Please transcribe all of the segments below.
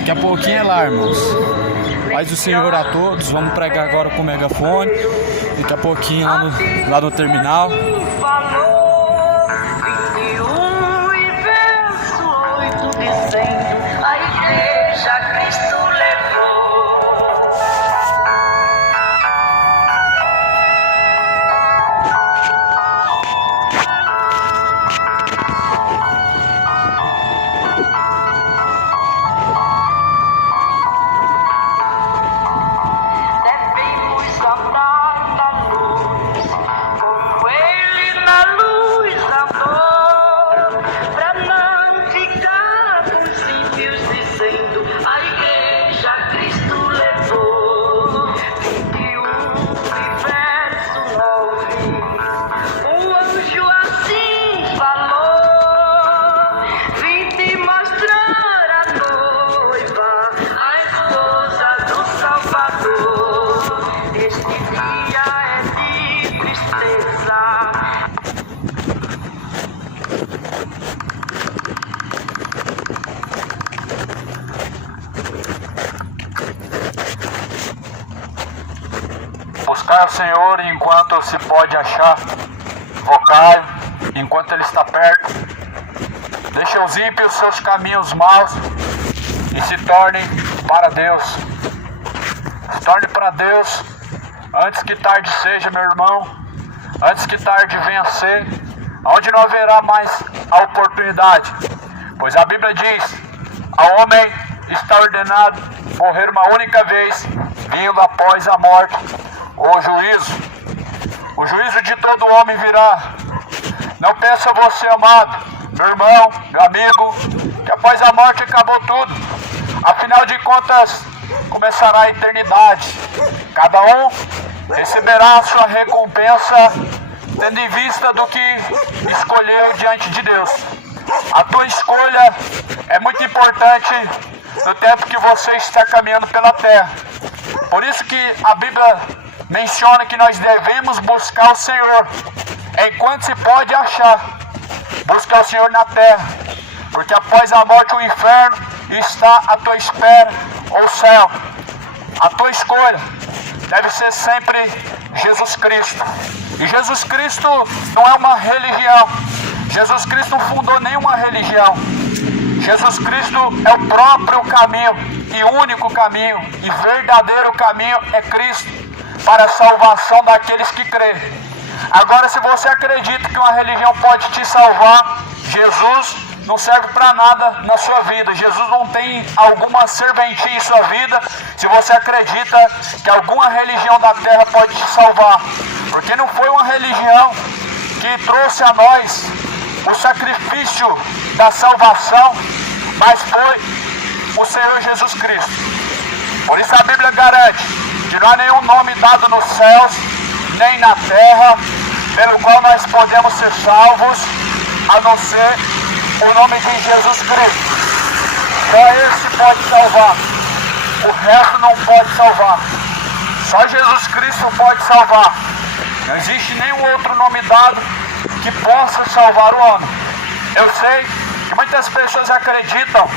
Daqui a pouquinho é lá, irmãos. Paz do Senhor a todos. Vamos pregar agora com o megafone. Daqui a pouquinho lá no terminal. Falou 21 e verso 8 dizendo: a igreja Cristo levou. Devemos andar na luz, como ele na luz andou, pra não ficar com os ímpios dizendo: a igreja Cristo levou. 21 e verso 9, o anjo assim falou: vim te mostrar a noiva, a esposa do Salvador. Este dia é de tristeza. Buscar o Senhor enquanto se pode achar. Vocar enquanto Ele está perto. Deixe os ímpios seus caminhos maus e se torne para Deus. Se torne para Deus antes que tarde seja, meu irmão. Antes que tarde venha a ser, onde não haverá mais a oportunidade. Pois a Bíblia diz: ao homem está ordenado morrer uma única vez, vindo após a morte o juízo. O juízo de todo homem virá. Não pensa você, amado, meu irmão, meu amigo, que após a morte acabou tudo. Afinal de contas, começará a eternidade. Cada um receberá a sua recompensa tendo em vista do que escolheu diante de Deus. A tua escolha é muito importante no tempo que você está caminhando pela terra. Por isso que a Bíblia menciona que nós devemos buscar o Senhor enquanto se pode achar. Busca o Senhor na terra, porque após a morte o inferno está à tua espera, ou o céu. A tua escolha deve ser sempre Jesus Cristo. E Jesus Cristo não é uma religião. Jesus Cristo não fundou nenhuma religião. Jesus Cristo é o próprio caminho, e único caminho, e verdadeiro caminho é Cristo, para a salvação daqueles que creem. Agora, se você acredita que uma religião pode te salvar, Jesus não serve para nada na sua vida. Jesus não tem alguma serventia em sua vida se você acredita que alguma religião da terra pode te salvar. Porque não foi uma religião que trouxe a nós o sacrifício da salvação, mas foi o Senhor Jesus Cristo. Por isso a Bíblia garante que não há nenhum nome dado nos céus, nem na terra, pelo qual nós podemos ser salvos, a não ser o nome de Jesus Cristo. Só esse pode salvar. O resto não pode salvar. Só Jesus Cristo pode salvar. Não existe nenhum outro nome dado que possa salvar o homem. Eu sei que muitas pessoas acreditam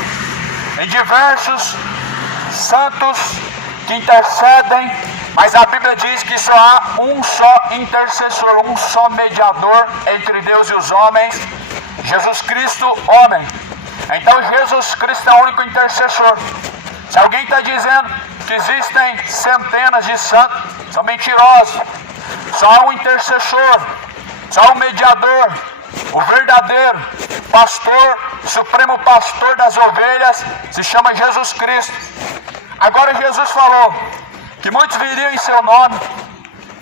em diversos santos que intercedem, mas a Bíblia diz que só há um só intercessor, um só mediador entre Deus e os homens, Jesus Cristo, homem. Então Jesus Cristo é o único intercessor. Se alguém está dizendo que existem centenas de santos, são mentirosos. Só há um intercessor, só há um mediador, o verdadeiro pastor, supremo pastor das ovelhas, se chama Jesus Cristo. Agora Jesus falou que muitos viriam em seu nome,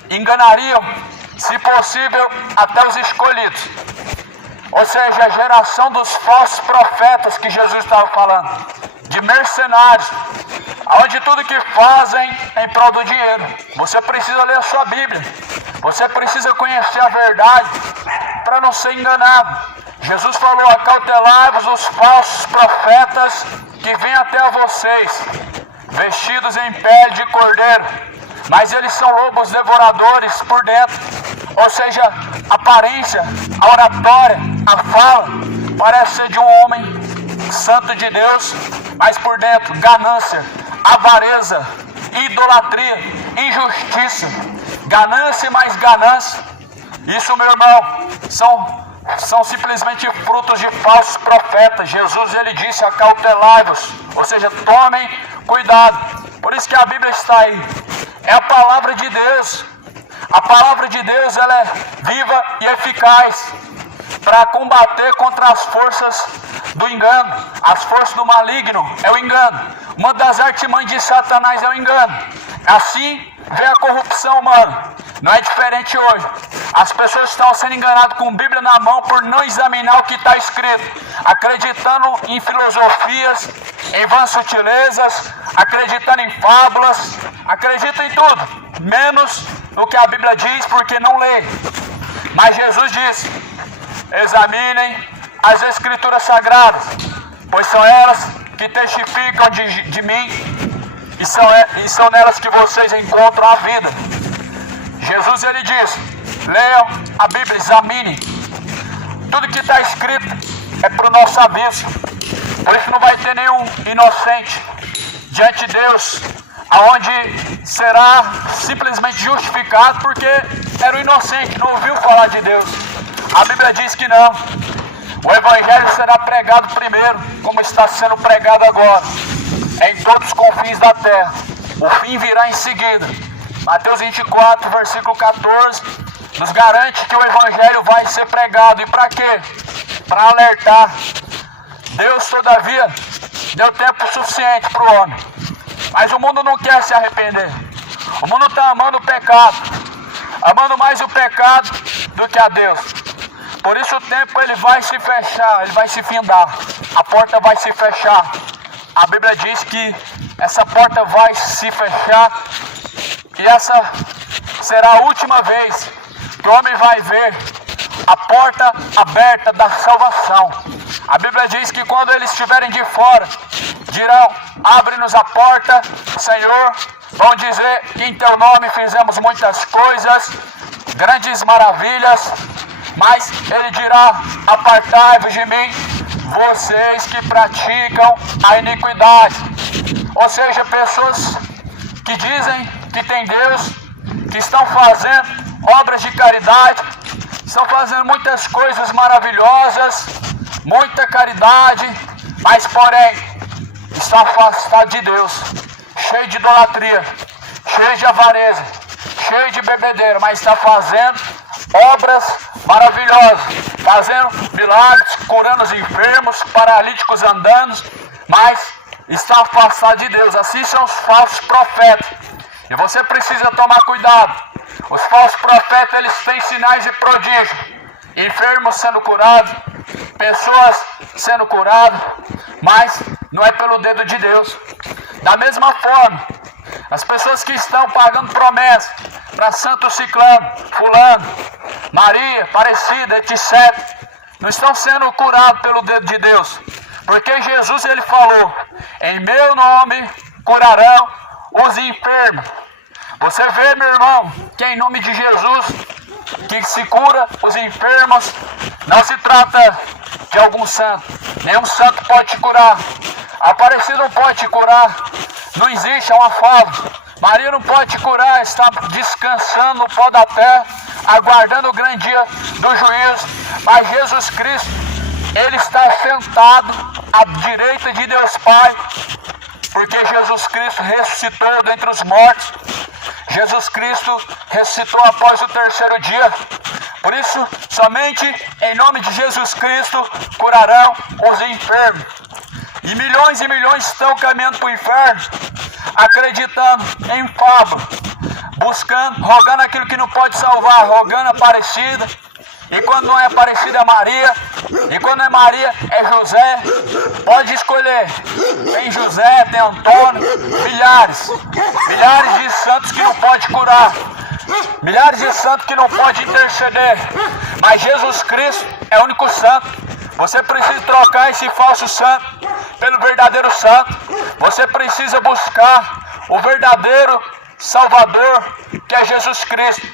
enganariam, se possível, até os escolhidos. Ou seja, a geração dos falsos profetas que Jesus estava falando, de mercenários, onde tudo que fazem é em prol do dinheiro. Você precisa ler a sua Bíblia, você precisa conhecer a verdade para não ser enganado. Jesus falou: acautelai-vos os falsos profetas que vêm até vocês, vestidos em pele de cordeiro, mas eles são lobos devoradores por dentro. Ou seja, a aparência, a oratória, a fala parece ser de um homem santo de Deus, mas por dentro ganância, avareza, idolatria, injustiça, ganância e mais ganância. Isso, meu irmão, são simplesmente frutos de falsos profetas. Jesus, ele disse: acautelai-vos, ou seja, tomem cuidado. Por isso que a Bíblia está aí, é a palavra de Deus. A palavra de Deus, ela é viva e eficaz para combater contra as forças do engano. As forças do maligno é o engano. Uma das artimanhas de Satanás é o engano. Assim vê a corrupção humana. Não é diferente hoje. As pessoas estão sendo enganadas com a Bíblia na mão por não examinar o que está escrito, acreditando em filosofias, em vãs sutilezas, acreditando em fábulas, acreditam em tudo, menos no que a Bíblia diz, porque não lê. Mas Jesus disse: examinem as Escrituras Sagradas, pois são elas que testificam de mim, e são nelas que vocês encontram a vida. Jesus, ele diz: leiam a Bíblia, examinem. Tudo que está escrito é para o nosso aviso. Por isso não vai ter nenhum inocente diante de Deus, aonde será simplesmente justificado porque era o inocente, não ouviu falar de Deus. A Bíblia diz que não. O Evangelho será pregado primeiro, como está sendo pregado agora, em todos os confins da terra. O fim virá em seguida. Mateus 24, versículo 14, nos garante que o Evangelho vai ser pregado. E para quê? Para alertar. Deus, todavia, deu tempo suficiente para o homem. Mas o mundo não quer se arrepender. O mundo está amando o pecado, amando mais o pecado do que a Deus. Por isso o tempo ele vai se fechar, ele vai se findar. A porta vai se fechar. A Bíblia diz que essa porta vai se fechar e essa será a última vez que o homem vai ver a porta aberta da salvação. A Bíblia diz que quando eles estiverem de fora, dirão: abre-nos a porta, Senhor. Vão dizer que em teu nome fizemos muitas coisas, grandes maravilhas. Mas ele dirá: apartai-vos de mim, vocês que praticam a iniquidade. Ou seja, pessoas que dizem que tem Deus, que estão fazendo obras de caridade, estão fazendo muitas coisas maravilhosas, muita caridade, mas porém está afastado de Deus, cheio de idolatria, cheio de avareza, cheio de bebedeira, mas está fazendo obras maravilhosas, fazendo milagres, curando os enfermos, paralíticos andando, mas está afastado de Deus. Assim são os falsos profetas. E você precisa tomar cuidado. Os falsos profetas, eles têm sinais de prodígio. Enfermos sendo curados, pessoas sendo curadas, mas não é pelo dedo de Deus. Da mesma forma, as pessoas que estão pagando promessa para santo ciclano, fulano, Maria, Aparecida, etc., não estão sendo curados pelo dedo de Deus. Porque Jesus, ele falou: em meu nome curarão os enfermos. Você vê, meu irmão, que é em nome de Jesus que se cura os enfermos. Não se trata de algum santo. Nenhum santo pode te curar. Aparecido não pode te curar. Não existe, é uma fábula. Maria não pode te curar, está descansando no pó da terra, aguardando o grande dia do juízo. Mas Jesus Cristo, ele está sentado à direita de Deus Pai, porque Jesus Cristo ressuscitou dentre os mortos. Jesus Cristo ressuscitou após o terceiro dia. Por isso, somente em nome de Jesus Cristo curarão os enfermos. E milhões estão caminhando para o inferno, acreditando em fábula, buscando, rogando aquilo que não pode salvar, rogando Aparecida. E quando não é Aparecida é Maria, e quando não é Maria é José. Pode escolher. Tem José, tem Antônio, milhares de santos que não pode curar, milhares de santos que não pode interceder. Mas Jesus Cristo é o único santo. Você precisa trocar esse falso santo pelo verdadeiro santo. Você precisa buscar o verdadeiro Salvador, que é Jesus Cristo.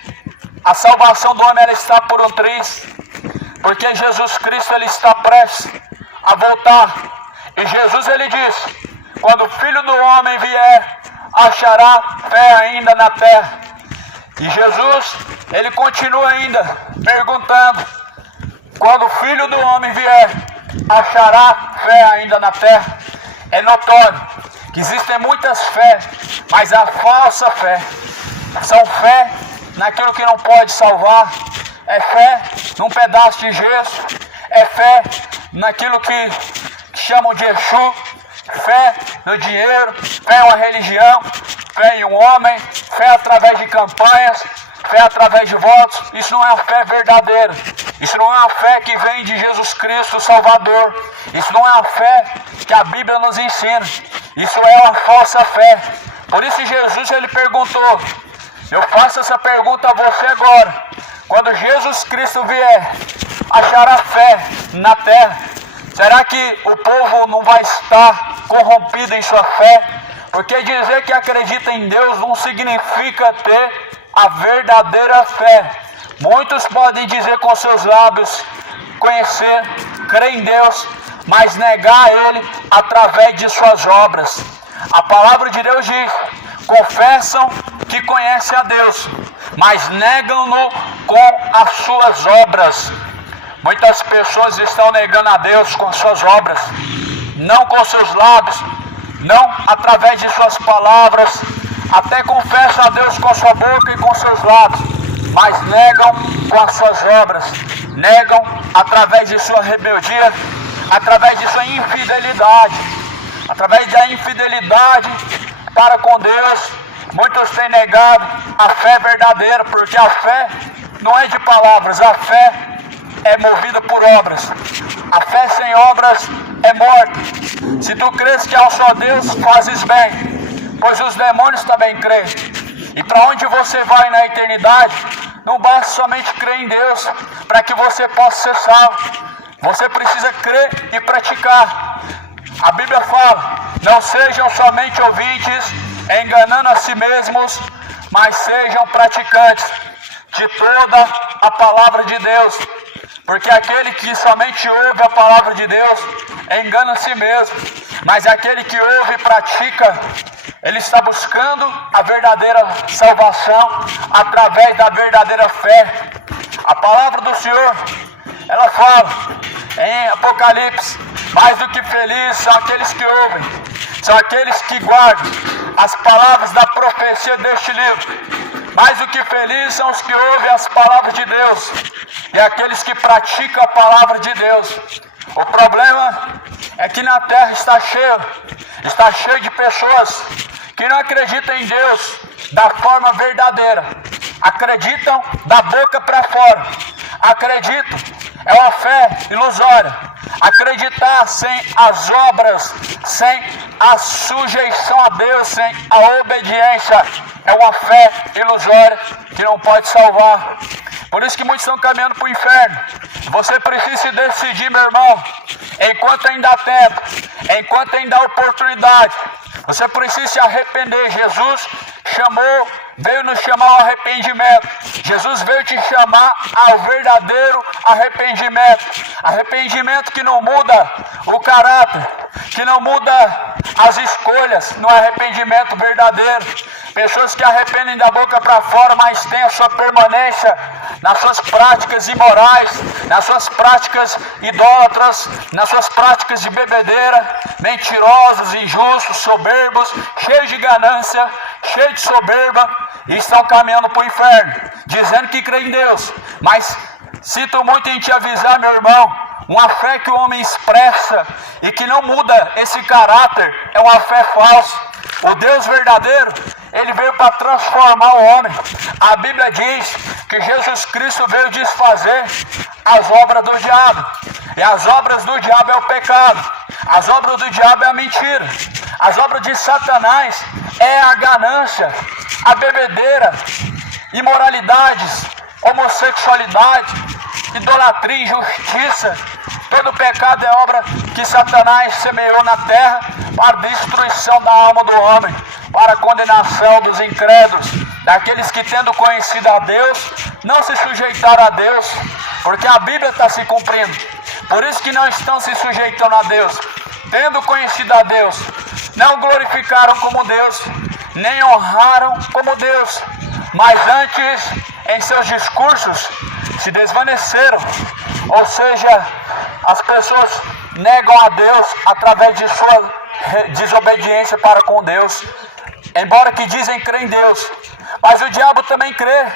A salvação do homem, ela está por um triz, porque Jesus Cristo, ele está prestes a voltar. E Jesus ele disse: quando o Filho do Homem vier, achará fé ainda na terra. E Jesus, ele continua ainda perguntando: quando o Filho do Homem vier, achará fé ainda na terra? É notório que existem muitas fés, mas a falsa fé são fé naquilo que não pode salvar, é fé num pedaço de gesso, é fé naquilo que chamam de Exu, fé no dinheiro, fé em uma religião, fé em um homem, fé através de campanhas, fé através de votos. Isso não é a fé verdadeira. Isso não é a fé que vem de Jesus Cristo Salvador. Isso não é a fé que a Bíblia nos ensina. Isso é uma falsa fé. Por isso Jesus ele perguntou, eu faço essa pergunta a você agora: quando Jesus Cristo vier, achará fé na terra? Será que o povo não vai estar corrompido em sua fé? Porque dizer que acredita em Deus não significa ter a verdadeira fé. Muitos podem dizer com seus lábios, conhecer, crer em Deus, mas negar Ele através de suas obras. A palavra de Deus diz: confessam que conhecem a Deus, mas negam-no com as suas obras. Muitas pessoas estão negando a Deus com suas obras, não com seus lábios, não através de suas palavras, até confessam a Deus com sua boca e com seus lábios, mas negam com as suas obras, negam através de sua rebeldia, através de sua infidelidade, através da infidelidade para com Deus. Muitos têm negado a fé verdadeira, porque a fé não é de palavras, a fé é movida por obras. A fé sem obras é morta. Se tu crês que há um só Deus, fazes bem, pois os demônios também creem. E para onde você vai na eternidade, não basta somente crer em Deus para que você possa ser salvo. Você precisa crer e praticar. A Bíblia fala: não sejam somente ouvintes, enganando a si mesmos, mas sejam praticantes de toda a palavra de Deus. Porque aquele que somente ouve a palavra de Deus engana a si mesmo, mas aquele que ouve e pratica, ele está buscando a verdadeira salvação através da verdadeira fé. A palavra do Senhor, ela fala em Apocalipse: mais do que felizes são aqueles que ouvem, são aqueles que guardam as palavras da profecia deste livro. Mais do que felizes são os que ouvem as palavras de Deus e aqueles que praticam a palavra de Deus. O problema é que na terra está cheio de pessoas que não acreditam em Deus da forma verdadeira. Acreditam da boca para fora. Acreditam, é uma fé ilusória. Acreditar sem as obras, sem a sujeição a Deus, sem a obediência, é uma fé ilusória que não pode salvar. Por isso que muitos estão caminhando para o inferno. Você precisa se decidir, meu irmão, enquanto ainda há tempo, enquanto ainda há oportunidade. Você precisa se arrepender. Jesus veio nos chamar ao arrependimento. Jesus veio te chamar ao verdadeiro arrependimento. Arrependimento que não muda o caráter, que não muda as escolhas, no arrependimento verdadeiro. Pessoas que arrependem da boca para fora, mas têm a sua permanência nas suas práticas imorais, nas suas práticas idólatras, nas suas práticas de bebedeira, mentirosos, injustos, soberbos, cheios de ganância, cheios de soberba, e estão caminhando para o inferno, dizendo que crê em Deus. Mas sinto muito em te avisar, meu irmão, uma fé que o homem expressa e que não muda esse caráter é uma fé falsa. O Deus verdadeiro, ele veio para transformar o homem. A Bíblia diz que Jesus Cristo veio desfazer as obras do diabo. E as obras do diabo é o pecado. As obras do diabo é a mentira. As obras de Satanás é a ganância, a bebedeira, imoralidades, homossexualidade, idolatria, injustiça. Todo pecado é obra que Satanás semeou na terra para a destruição da alma do homem, para a condenação dos incrédulos, daqueles que, tendo conhecido a Deus, não se sujeitaram a Deus, porque a Bíblia está se cumprindo. Por isso que não estão se sujeitando a Deus. tendo conhecido a Deus, não glorificaram como Deus, nem honraram como Deus, mas antes, em seus discursos, se desvaneceram. Ou seja, as pessoas negam a Deus através de sua desobediência para com Deus, embora que dizem crer em Deus, mas o diabo também crê.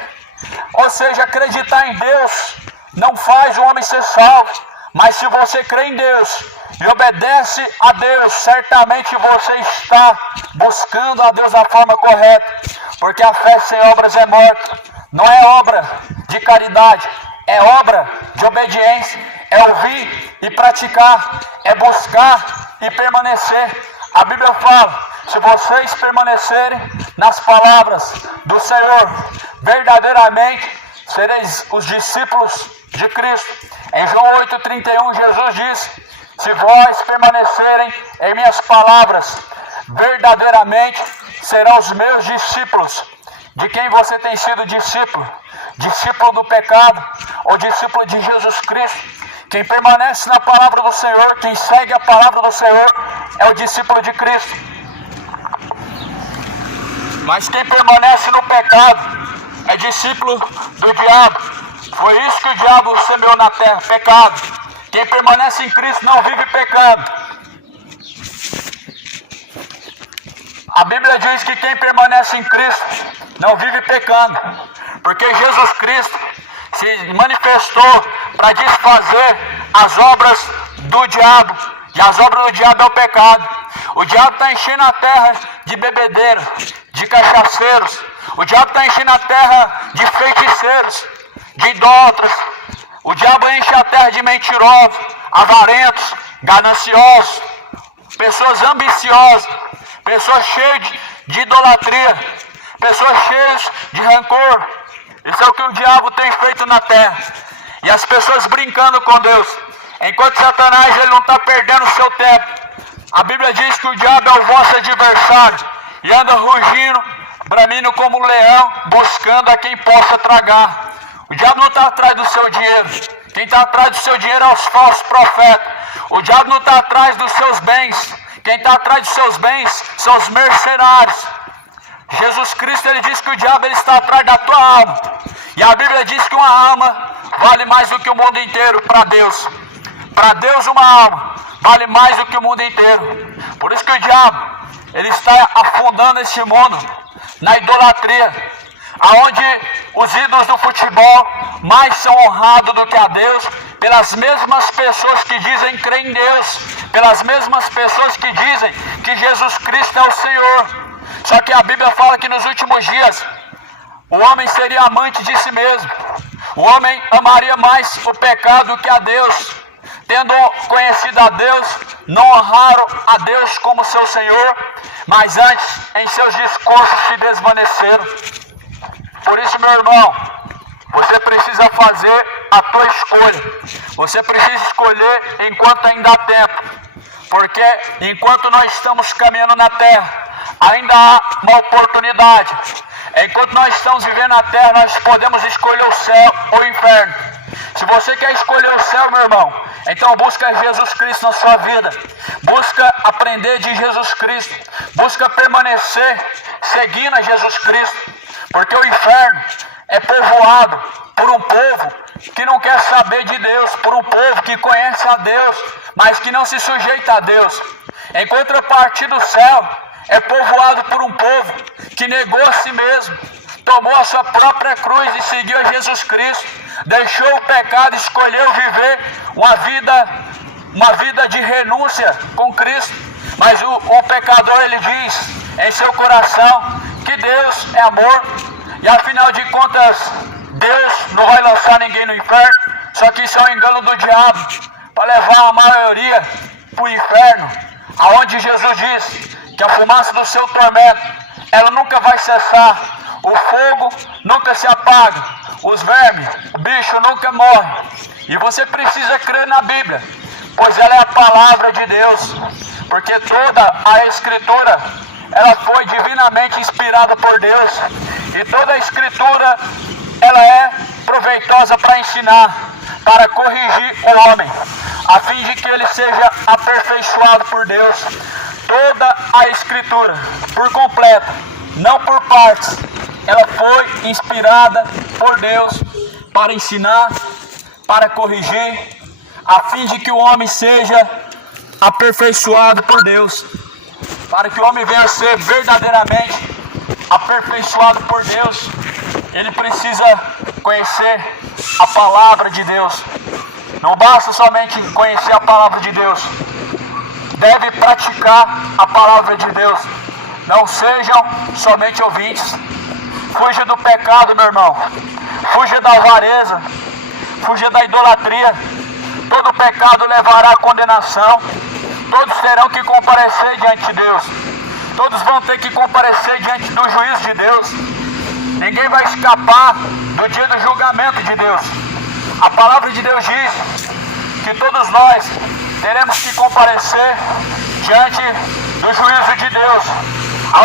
Ou seja, acreditar em Deus não faz o homem ser salvo, mas se você crê em Deus e obedece a Deus, certamente você está buscando a Deus da forma correta, porque a fé sem obras é morta. Não é obra de caridade, é obra de obediência, é ouvir e praticar, é buscar e permanecer. A Bíblia fala: se vocês permanecerem nas palavras do Senhor, verdadeiramente sereis os discípulos de Cristo. Em João 8,31, Jesus diz: se vós permanecerem em minhas palavras, verdadeiramente serão os meus discípulos. De quem você tem sido discípulo? Discípulo do pecado ou discípulo de Jesus Cristo? Quem permanece na palavra do Senhor, quem segue a palavra do Senhor, é o discípulo de Cristo. Mas quem permanece no pecado é discípulo do diabo. Foi isso que o diabo semeou na terra, pecado. Quem permanece em Cristo não vive pecando. A Bíblia diz que quem permanece em Cristo não vive pecando, porque Jesus Cristo se manifestou para desfazer as obras do diabo, e as obras do diabo é o pecado. O diabo está enchendo a terra de bebedeiros, de cachaceiros. O diabo está enchendo a terra de feiticeiros, de idólatras. O diabo enche a terra de mentirosos, avarentos, gananciosos, pessoas ambiciosas, pessoas cheias de idolatria, pessoas cheias de rancor. Isso é o que o diabo tem feito na terra. E as pessoas brincando com Deus, enquanto Satanás ele não está perdendo o seu tempo. A Bíblia diz que o diabo é o vosso adversário e anda rugindo, bramindo como um leão, buscando a quem possa tragar. O diabo não está atrás do seu dinheiro. Quem está atrás do seu dinheiro é os falsos profetas. O diabo não está atrás dos seus bens. Quem está atrás dos seus bens são os mercenários. Jesus Cristo ele diz que o diabo ele está atrás da tua alma. E a Bíblia diz que uma alma vale mais do que o mundo inteiro para Deus. Para Deus uma alma vale mais do que o mundo inteiro. Por isso que o diabo ele está afundando esse mundo na idolatria, aonde os ídolos do futebol mais são honrados do que a Deus, pelas mesmas pessoas que dizem crer em Deus, pelas mesmas pessoas que dizem que Jesus Cristo é o Senhor. Só que a Bíblia fala que nos últimos dias o homem seria amante de si mesmo. O homem amaria mais o pecado do que a Deus. Tendo conhecido a Deus, não honraram a Deus como seu Senhor, mas antes em seus discursos se desvaneceram. Por isso, meu irmão, você precisa fazer a tua escolha. Você precisa escolher enquanto ainda há tempo. Porque enquanto nós estamos caminhando na terra, ainda há uma oportunidade. Enquanto nós estamos vivendo na terra, nós podemos escolher o céu ou o inferno. Se você quer escolher o céu, meu irmão, então busca Jesus Cristo na sua vida. Busca aprender de Jesus Cristo. Busca permanecer seguindo a Jesus Cristo. Porque o inferno é povoado por um povo que não quer saber de Deus, por um povo que conhece a Deus, mas que não se sujeita a Deus. Em contrapartida, o céu é povoado por um povo que negou a si mesmo, tomou a sua própria cruz e seguiu a Jesus Cristo, deixou o pecado e escolheu viver uma vida de renúncia com Cristo. Mas o pecador, ele diz em seu coração que Deus é amor, e afinal de contas, Deus não vai lançar ninguém no inferno. Só que isso é um engano do diabo, para levar a maioria para o inferno, aonde Jesus diz que a fumaça do seu tormento, ela nunca vai cessar, o fogo nunca se apaga, os vermes, o bicho nunca morre. E você precisa crer na Bíblia, pois ela é a palavra de Deus, porque toda a Escritura, ela foi divinamente inspirada por Deus, e toda a Escritura, ela é proveitosa para ensinar, para corrigir o homem. a fim de que ele seja aperfeiçoado por Deus. Toda a Escritura, por completa, não por partes, ela foi inspirada por Deus para ensinar, para corrigir, a fim de que o homem seja aperfeiçoado por Deus, para que o homem venha a ser verdadeiramente aperfeiçoado por Deus. Ele precisa conhecer a palavra de Deus. Não basta somente conhecer a palavra de Deus, deve praticar a palavra de Deus. Não sejam somente ouvintes. Fuja do pecado, meu irmão. Fuja da avareza. Fuja da idolatria. Todo pecado levará à condenação. Todos terão que comparecer diante de Deus. Todos vão ter que comparecer diante do juízo de Deus. Ninguém vai escapar do dia do julgamento de Deus. A palavra de Deus diz que todos nós teremos que comparecer diante do juízo de Deus,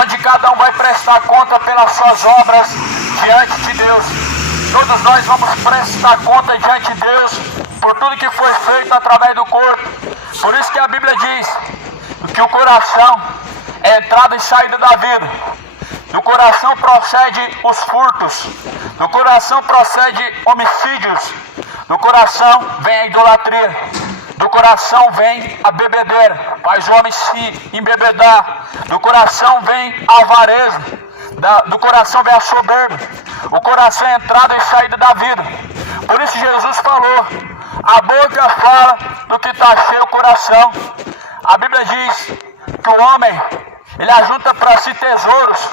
onde cada um vai prestar conta pelas suas obras diante de Deus. Todos nós vamos prestar conta diante de Deus por tudo que foi feito através do corpo. Por isso que a Bíblia diz que o coração é a entrada e saída da vida. Do coração procede os furtos, do coração procede homicídios, do coração vem a idolatria, do coração vem a bebedeira, faz o homem se embebedar, do coração vem a avareza, do coração vem a soberba, o coração é a entrada e saída da vida. Por isso Jesus falou, a boca fala do que está cheio o coração. A Bíblia diz que o homem, ele ajunta para si tesouros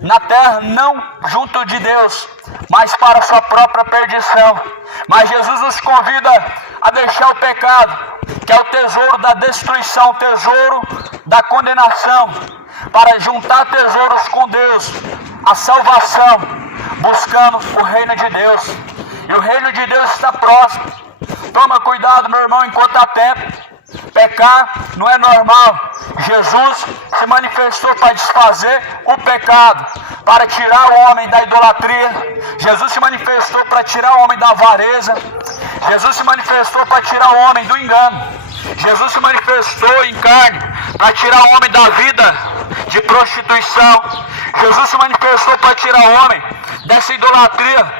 na terra, não junto de Deus, mas para a sua própria perdição. Mas Jesus nos convida a deixar o pecado, que é o tesouro da destruição, o tesouro da condenação, para juntar tesouros com Deus, a salvação, buscando o reino de Deus. E o reino de Deus está próximo. Toma cuidado, meu irmão, enquanto há tempo. Pecar não é normal. Jesus se manifestou para desfazer o pecado, para tirar o homem da idolatria. Jesus se manifestou para tirar o homem da avareza. Jesus se manifestou para tirar o homem do engano. Jesus se manifestou em carne para tirar o homem da vida de prostituição. Jesus se manifestou para tirar o homem dessa idolatria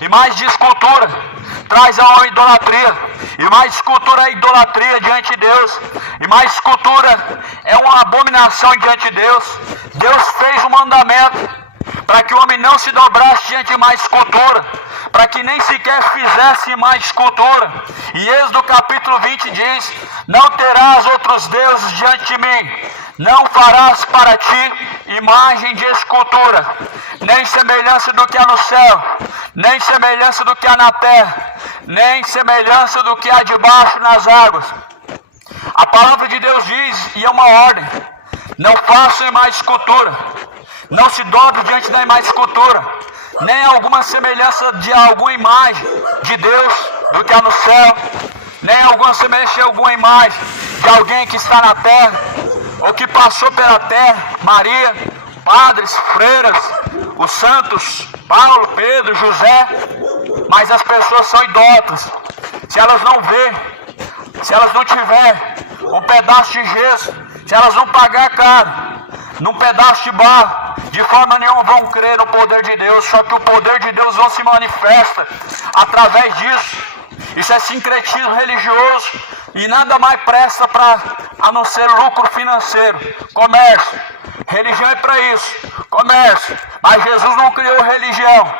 e mais de escultura. Traz a uma idolatria, e mais escultura é idolatria diante de Deus, e mais escultura é uma abominação diante de Deus. Deus fez um mandamento para que o homem não se dobrasse diante de mais escultura, para que nem sequer fizesse mais escultura. E Êxodo capítulo 20 diz, não terás outros deuses diante de mim, não farás para ti imagem de escultura, nem semelhança do que há no céu, nem semelhança do que há na terra, nem semelhança do que há debaixo nas águas. A palavra de Deus diz, e é uma ordem, não façam mais escultura, não se dobre diante da imagem de escultura, nem alguma semelhança de alguma imagem de Deus do que há no céu, nem alguma semelhança de alguma imagem de alguém que está na terra, ou que passou pela terra, Maria, padres, freiras, os santos, Paulo, Pedro, José, mas as pessoas são idólatras. Se elas não verem, se elas não tiverem um pedaço de gesso, se elas não pagar caro, num pedaço de barro, de forma nenhuma vão crer no poder de Deus. Só que o poder de Deus não se manifesta através disso. Isso é sincretismo religioso e nada mais presta a não ser lucro financeiro, comércio. Religião é para isso, comércio. Mas Jesus não criou religião,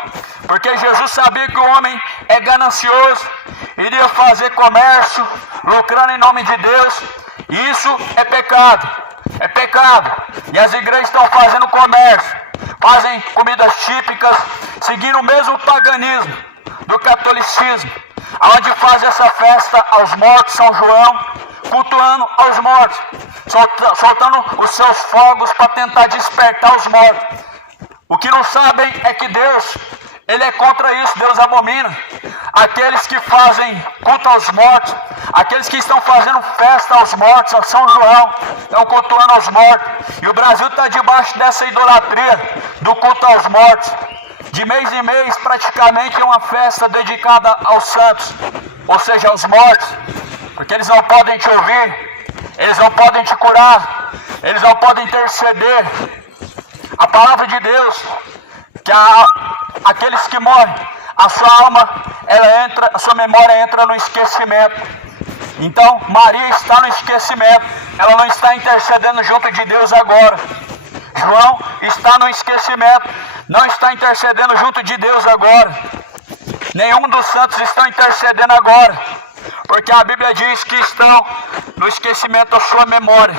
porque Jesus sabia que o homem é ganancioso, iria fazer comércio, lucrando em nome de Deus. E isso é pecado, é pecado. E as igrejas estão fazendo comércio, fazem comidas típicas, seguindo o mesmo paganismo do catolicismo, onde faz essa festa aos mortos, São João, cultuando aos mortos, soltando os seus fogos para tentar despertar os mortos. O que não sabem é que Deus, Ele é contra isso, Deus abomina aqueles que fazem culto aos mortos, aqueles que estão fazendo festa aos mortos, a São João, estão cultuando aos mortos. E o Brasil está debaixo dessa idolatria do culto aos mortos. De mês em mês, praticamente é uma festa dedicada aos santos, ou seja, aos mortos. Porque eles não podem te ouvir, eles não podem te curar, eles não podem interceder. A palavra de Deus, que aqueles que morrem, a sua alma, ela entra, a sua memória entra no esquecimento. Então, Maria está no esquecimento, ela não está intercedendo junto de Deus agora. João está no esquecimento, não está intercedendo junto de Deus agora. Nenhum dos santos estão intercedendo agora, porque a Bíblia diz que estão no esquecimento da sua memória.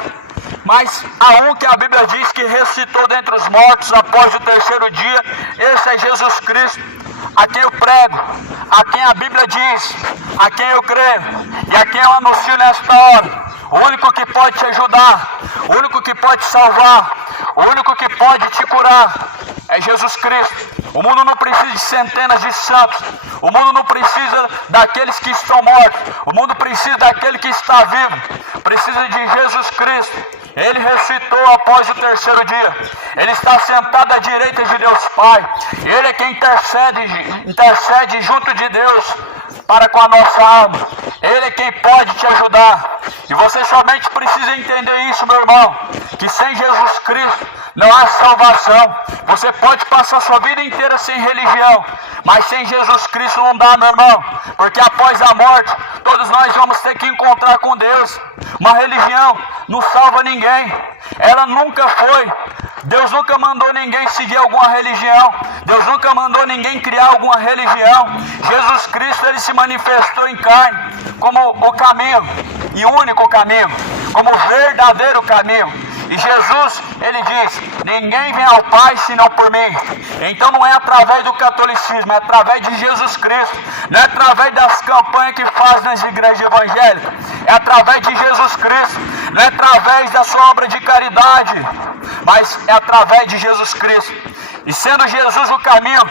Mas há um que a Bíblia diz que ressuscitou dentre os mortos após o terceiro dia, esse é Jesus Cristo, a quem eu prego, a quem a Bíblia diz, a quem eu creio e a quem eu anuncio nesta hora. O único que pode te ajudar, o único que pode te salvar, o único que pode te curar é Jesus Cristo. O mundo não precisa de centenas de santos, o mundo não precisa daqueles que estão mortos, o mundo precisa daquele que está vivo, precisa de Jesus Cristo. Ele ressuscitou após o terceiro dia, ele está sentado à direita de Deus Pai, ele é quem intercede junto de Deus para com a nossa alma, ele é quem pode te ajudar. E você somente precisa entender isso, meu irmão, que sem Jesus Cristo não há salvação. Você pode passar sua vida inteira sem religião, mas sem Jesus Cristo não dá, meu irmão, porque após a morte todos nós vamos ter que encontrar com Deus. Uma religião não salva ninguém, ela nunca foi. Deus nunca mandou ninguém seguir alguma religião, Deus nunca mandou ninguém criar alguma religião. Jesus Cristo, ele se manifestou em carne como o caminho e único caminho, como o verdadeiro caminho. E Jesus, ele diz, ninguém vem ao Pai senão por mim. Então não é através do catolicismo, é através de Jesus Cristo. Não é através das campanhas que faz nas igrejas evangélicas, é através de Jesus Cristo. Não é através da sua obra de caridade, mas é através de Jesus Cristo. E sendo Jesus o caminho,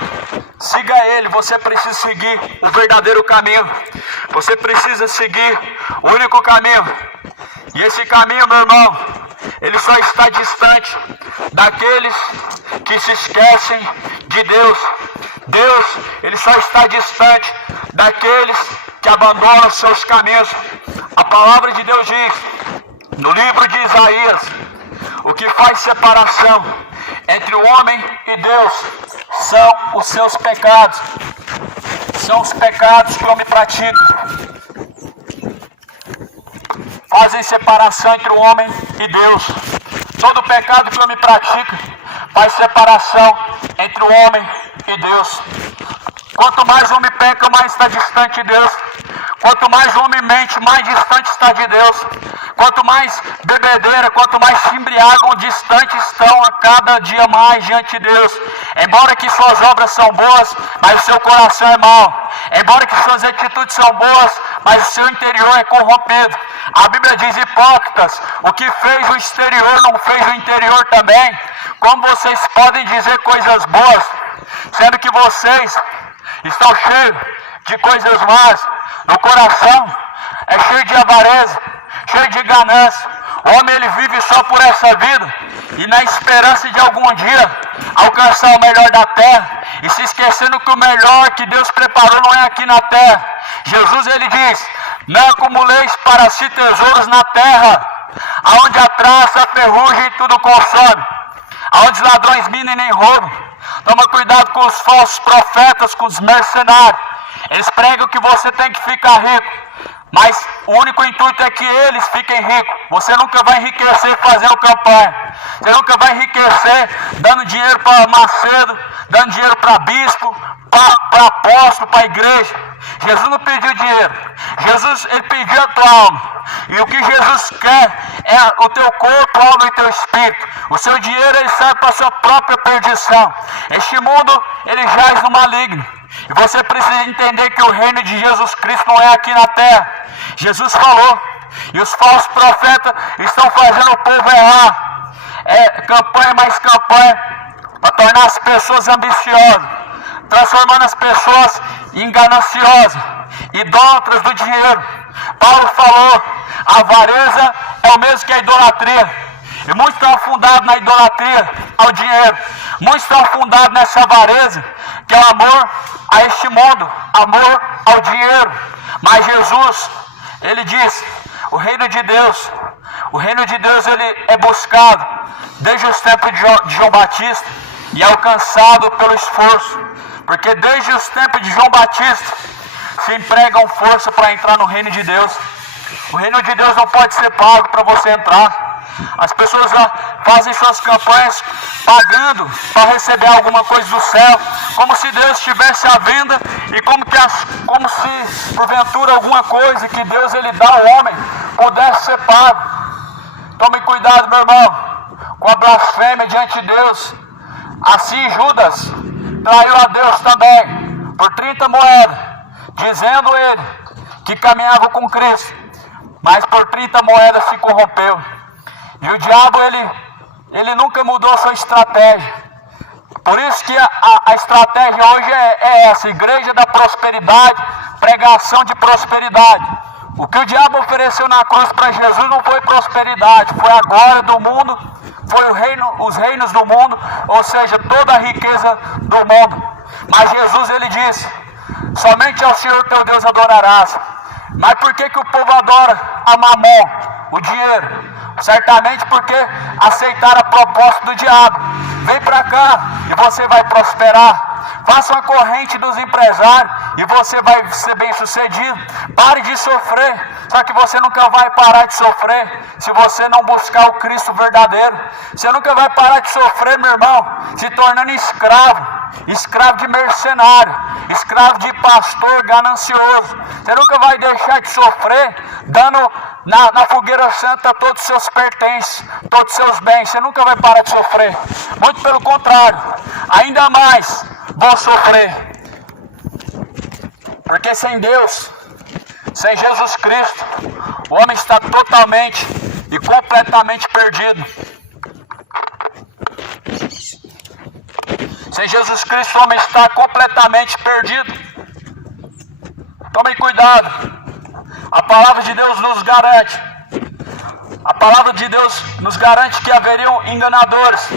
siga Ele. Você precisa seguir o verdadeiro caminho, você precisa seguir o único caminho. E esse caminho, meu irmão, ele só está distante daqueles que se esquecem de Deus. Deus, ele só está distante daqueles que abandonam seus caminhos. A palavra de Deus diz, no livro de Isaías, o que faz separação entre o homem e Deus são os seus pecados. São os pecados que o homem pratica. Fazem separação entre o homem e Deus. Todo pecado que o homem pratica faz separação entre o homem e Deus. Quanto mais o homem peca, mais está distante de Deus. Quanto mais o homem mente, mais distante está de Deus. Quanto mais bebedeira, quanto mais se embriagam, distante estão a cada dia mais diante de Deus. Embora que suas obras são boas, mas o seu coração é mau. Embora que suas atitudes são boas, mas o seu interior é corrompido. A Bíblia diz, hipócritas, o que fez o exterior não fez o interior também? Como vocês podem dizer coisas boas, sendo que vocês estão cheios de coisas más? No coração é cheio de avareza, cheio de ganância. O homem, ele vive só por essa vida e na esperança de algum dia alcançar o melhor da terra, e se esquecendo que o melhor que Deus preparou não é aqui na terra. Jesus, ele diz, não acumuleis para si tesouros na terra, aonde a traça, a ferrugem e tudo consome, aonde os ladrões minam e nem roubam. Toma cuidado com os falsos profetas, com os mercenários. Eles pregam que você tem que ficar rico, mas o único intuito é que eles fiquem ricos. Você nunca vai enriquecer fazendo campanha. Você nunca vai enriquecer dando dinheiro para Macedo, dando dinheiro para bispo, para apóstolo, para igreja. Jesus não pediu dinheiro. Jesus, ele pediu a tua alma. E o que Jesus quer é o teu corpo, a alma e o teu espírito. O seu dinheiro, ele serve para a sua própria perdição. Este mundo, ele jaz no maligno. E você precisa entender que o reino de Jesus Cristo não é aqui na terra. Jesus falou. E os falsos profetas estão fazendo o povo errar. Campanha mais campanha, para tornar as pessoas ambiciosas, transformando as pessoas em gananciosas, idólatras do dinheiro. Paulo falou, a avareza é o mesmo que a idolatria. E muitos estão afundados na idolatria ao dinheiro. Muitos estão afundados nessa avareza, que é o amor a este mundo, amor ao dinheiro. Mas Jesus, Ele diz, o reino de Deus ele é buscado desde os tempos de João Batista e é alcançado pelo esforço, porque desde os tempos de João Batista se empregam força para entrar no reino de Deus. O reino de Deus não pode ser pago para você entrar. As pessoas fazem suas campanhas pagando para receber alguma coisa do céu, como se Deus estivesse à venda e como se porventura alguma coisa que Deus ele dá ao homem pudesse ser pago. Tome cuidado, meu irmão, com a blasfêmia diante de Deus. Assim Judas traiu a Deus também por 30 moedas, dizendo ele que caminhava com Cristo, mas por 30 moedas se corrompeu. E o diabo, ele nunca mudou sua estratégia. Por isso que a estratégia hoje é essa, igreja da prosperidade, pregação de prosperidade. O que o diabo ofereceu na cruz para Jesus não foi prosperidade, foi a glória do mundo, foi os reinos do mundo, ou seja, toda a riqueza do mundo. Mas Jesus, ele disse, somente ao Senhor teu Deus adorarás. Mas por que o povo adora a Mamon, o dinheiro? Certamente porque aceitaram a proposta do diabo. Vem para cá e você vai prosperar. Faça uma corrente dos empresários e você vai ser bem sucedido. Pare de sofrer. Só que você nunca vai parar de sofrer se você não buscar o Cristo verdadeiro. Você nunca vai parar de sofrer, meu irmão, se tornando escravo de mercenário, escravo de pastor ganancioso. Você nunca vai deixar de sofrer dando na fogueira santa todos os seus pertences, todos os seus bens. Você nunca vai parar de sofrer. Muito pelo contrário, ainda mais vão sofrer. Porque sem Deus, sem Jesus Cristo, o homem está totalmente e completamente perdido. Sem Jesus Cristo, o homem está completamente perdido. Tomem cuidado. A palavra de Deus nos garante. A palavra de Deus nos garante que haveriam enganadores.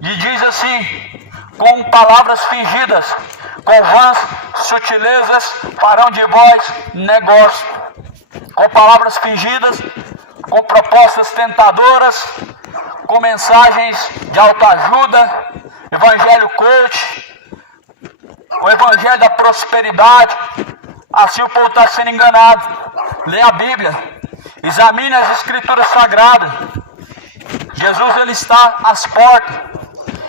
E diz assim, com palavras fingidas, com vãs sutilezas farão de vós negócio. Com palavras fingidas, com propostas tentadoras, com mensagens de autoajuda, evangelho coach, o evangelho da prosperidade. Assim o povo está sendo enganado. Leia a Bíblia, examine as Escrituras Sagradas. Jesus, ele está às portas.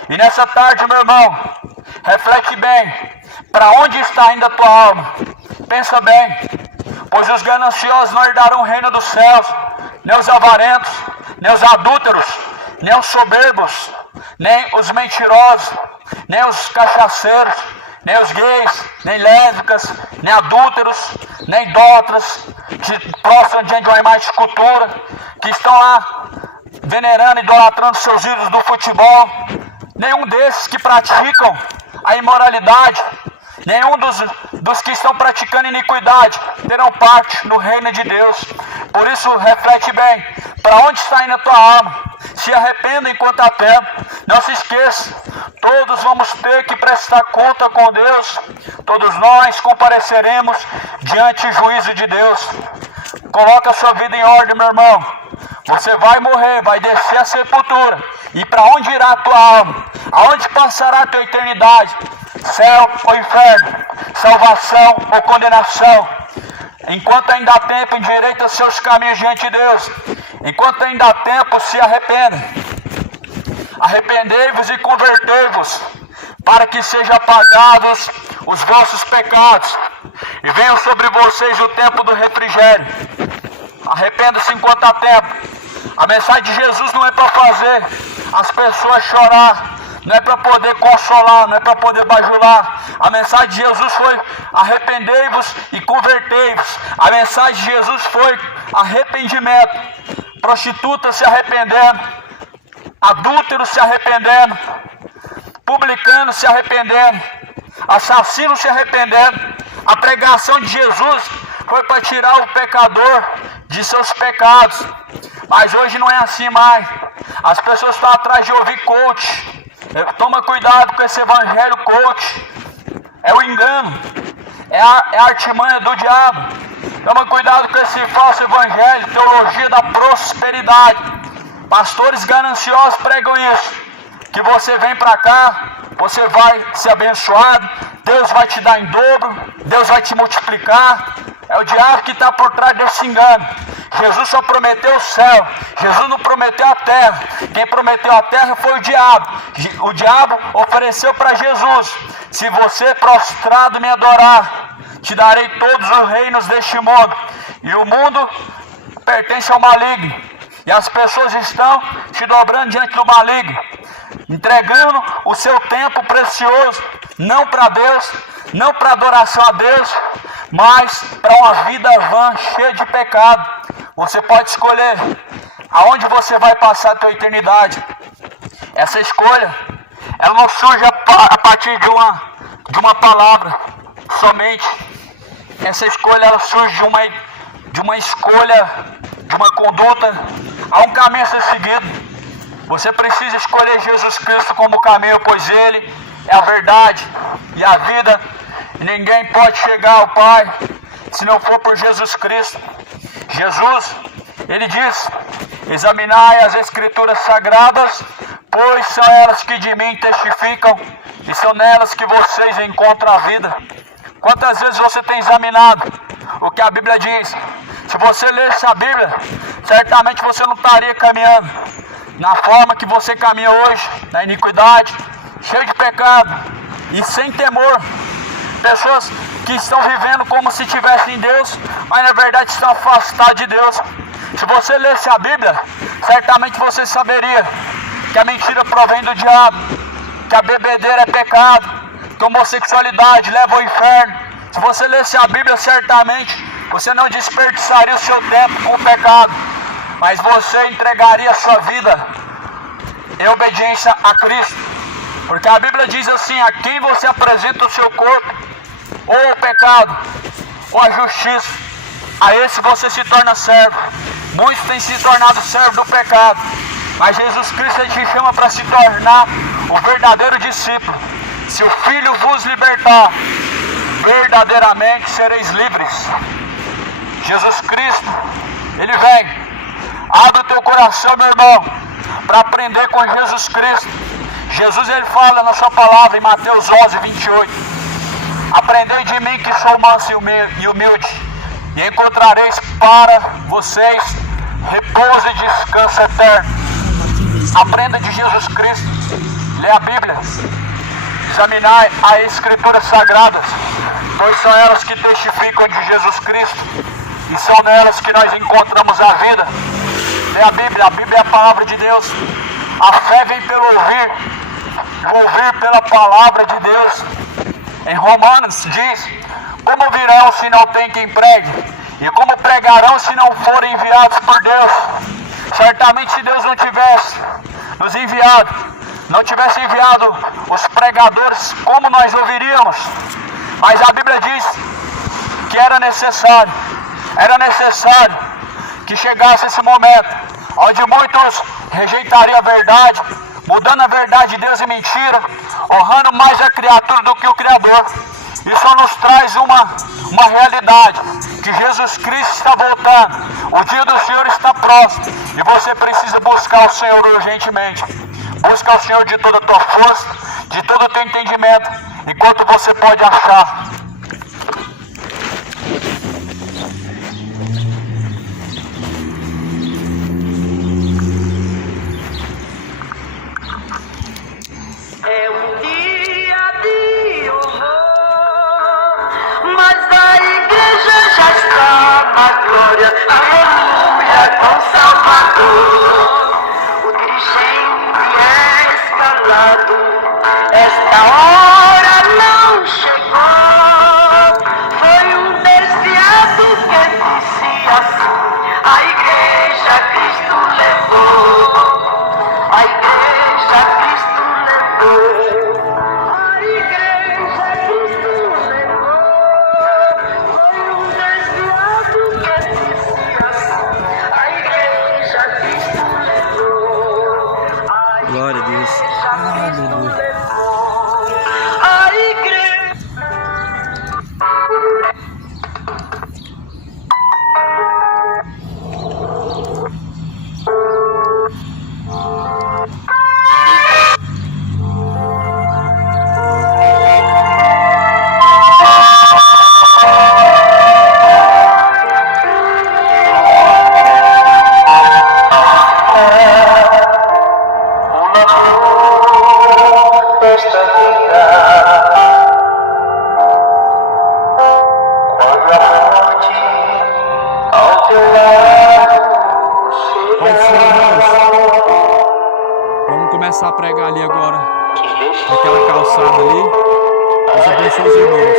E nessa tarde, meu irmão, reflete bem, para onde está indo a tua alma? Pensa bem, pois os gananciosos não herdarão o reino dos céus, nem os avarentos, nem os adúlteros, nem os soberbos, nem os mentirosos, nem os cachaceiros, nem os gays, nem lésbicas, nem adúlteros, nem idólatras, que prostram diante de uma imagem de escultura, que estão lá venerando, idolatrando seus ídolos do futebol. Nenhum desses que praticam a imoralidade, nenhum dos que estão praticando iniquidade terão parte no reino de Deus. Por isso, reflete bem, para onde está indo a tua alma? Se arrependa enquanto há tempo. Não se esqueça, todos vamos ter que prestar conta com Deus. Todos nós compareceremos diante do juízo de Deus. Coloca a sua vida em ordem, meu irmão. Você vai morrer, vai descer a sepultura. E para onde irá a tua alma? Aonde passará a tua eternidade? Céu ou inferno? Salvação ou condenação? Enquanto ainda há tempo, endireita seus caminhos diante de Deus. Enquanto ainda há tempo, se arrependa. Arrependei-vos e convertei-vos, para que sejam apagados os vossos pecados, e venham sobre vocês o tempo do refrigério. Arrependa-se enquanto há tempo. A mensagem de Jesus não é para fazer as pessoas chorar, não é para poder consolar, não é para poder bajular. A mensagem de Jesus foi: arrependei-vos e convertei-vos. A mensagem de Jesus foi arrependimento. Prostituta se arrependendo, adúltero se arrependendo, publicano se arrependendo, assassino se arrependendo. A pregação de Jesus foi para tirar o pecador de seus pecados. Mas hoje não é assim mais. As pessoas estão atrás de ouvir coach. Toma cuidado com esse evangelho coach. É o engano. É a artimanha do diabo. Toma cuidado com esse falso evangelho, teologia da prosperidade. Pastores gananciosos pregam isso, que você vem para cá, você vai ser abençoado, Deus vai te dar em dobro, Deus vai te multiplicar. É o diabo que está por trás desse engano. Jesus só prometeu o céu, Jesus não prometeu a terra. Quem prometeu a terra foi o diabo. O diabo ofereceu para Jesus: se você prostrado me adorar, te darei todos os reinos deste mundo. E o mundo pertence ao maligno, e as pessoas estão se dobrando diante do maligno, entregando o seu tempo precioso, não para Deus, não para adoração a Deus, mas para uma vida vã, cheia de pecado. Você pode escolher aonde você vai passar a sua eternidade. Essa escolha, ela não surge a partir de uma palavra somente. Essa escolha, ela surge de uma escolha, de uma conduta. Há um caminho a ser seguido. Você precisa escolher Jesus Cristo como caminho, pois Ele é a verdade e a vida. E ninguém pode chegar ao Pai se não for por Jesus Cristo. Jesus, Ele diz: examinai as Escrituras Sagradas, pois são elas que de mim testificam, e são nelas que vocês encontram a vida. Quantas vezes você tem examinado o que a Bíblia diz? Se você lesse a Bíblia, certamente você não estaria caminhando na forma que você caminha hoje, na iniquidade, cheio de pecado e sem temor. Pessoas que estão vivendo como se estivessem em Deus, mas na verdade estão afastadas de Deus. Se você lesse a Bíblia, certamente você saberia que a mentira provém do diabo, que a bebedeira é pecado, que a homossexualidade leva ao inferno. Se você lesse a Bíblia, certamente você não desperdiçaria o seu tempo com o pecado, mas você entregaria a sua vida em obediência a Cristo. Porque a Bíblia diz assim: a quem você apresenta o seu corpo, ou o pecado, ou a justiça, a esse você se torna servo. Muitos têm se tornado servo do pecado, mas Jesus Cristo te chama para se tornar o verdadeiro discípulo. Se o Filho vos libertar, verdadeiramente sereis livres. Jesus Cristo, Ele vem. Abre o teu coração, meu irmão, para aprender com Jesus Cristo. Jesus, Ele fala na sua palavra em Mateus 11, 28. Aprendei de mim que sou manso e humilde, e encontrareis para vocês repouso e descanso eterno. Aprenda de Jesus Cristo. Lê a Bíblia. Examinai as Escrituras Sagradas, pois são elas que testificam de Jesus Cristo, e são nelas que nós encontramos a vida. Lê a Bíblia é a palavra de Deus. A fé vem pelo ouvir, e o ouvir pela palavra de Deus. Em Romanos diz: como ouvirão se não tem quem pregue? E como pregarão se não forem enviados por Deus? Certamente, se Deus não tivesse nos enviado, não tivesse enviado os pregadores, como nós ouviríamos? Mas a Bíblia diz que era necessário que chegasse esse momento, onde muitos rejeitariam a verdade, mudando a verdade de Deus em mentira, honrando mais a criatura do que o Criador. Isso nos traz uma realidade, que Jesus Cristo está voltando, o dia do Senhor está próximo, e você precisa buscar o Senhor urgentemente. Busca o Senhor de toda a tua força, de todo o teu entendimento, enquanto você pode achar. É um dia de horror, mas a igreja já está na glória. Aleluia, com Salvador. O dirigente é escalado, esta hora não chegou. Pai do Senhor, irmãos, vamos começar a pregar ali agora, naquela calçada ali. Deus abençoe os irmãos.